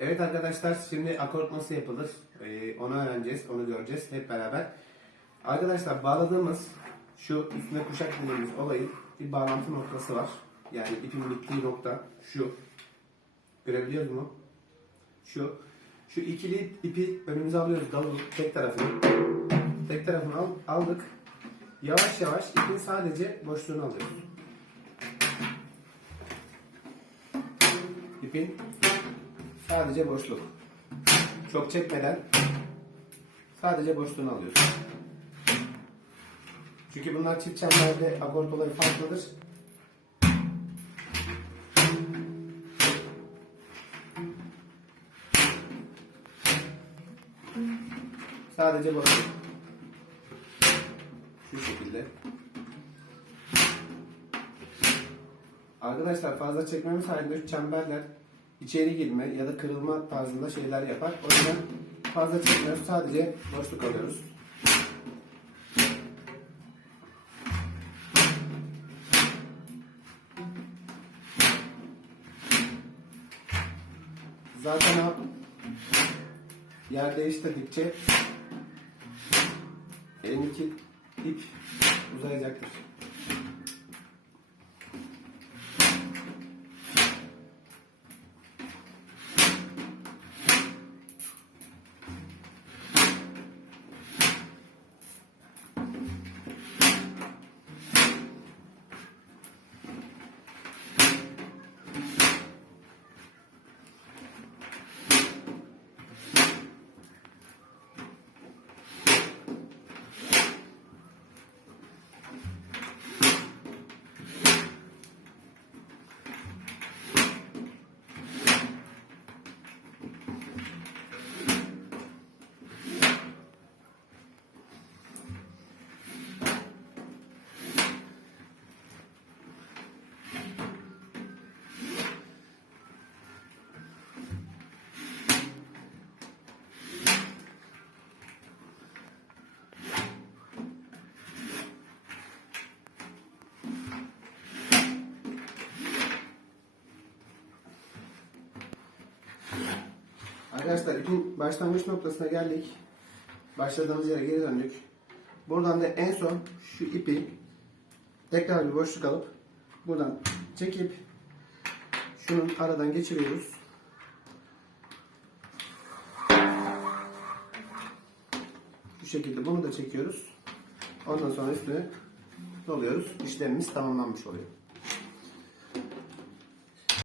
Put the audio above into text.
Evet arkadaşlar şimdi akort nasıl yapılır Ee, onu öğreneceğiz, onu göreceğiz hep beraber. Arkadaşlar bağladığımız şu üstüne kuşak dediğimiz olayın bir bağlantı noktası var. Yani ipin bittiği nokta şu. Görebiliyor mu? Şu. Şu ikili ipi önümüze alıyoruz davul tek tarafını. Tek tarafını al, aldık. Yavaş yavaş ipin sadece boşluğunu alıyoruz. İpin sadece boşluk. Çok çekmeden sadece boşluğunu alıyoruz. Çünkü bunlar çift çemberde akort olayı farklıdır. Sadece boşluk. Şu şekilde. Arkadaşlar fazla çekmemiz halinde çemberler içeri girme ya da kırılma tarzında şeyler yapar. O yüzden fazla çekmiyoruz. Sadece boşluk alıyoruz. Zaten o yer değiştirdikçe elindeki ip uzayacaktır. Arkadaşlar ipin başlangıç noktasına geldik. Başladığımız yere geri döndük. Buradan da en son şu ipi tekrar bir boşluk alıp buradan çekip şunun aradan geçiriyoruz. Şu şekilde bunu da çekiyoruz. Ondan sonra üstüne doluyoruz. İşlemimiz tamamlanmış oluyor.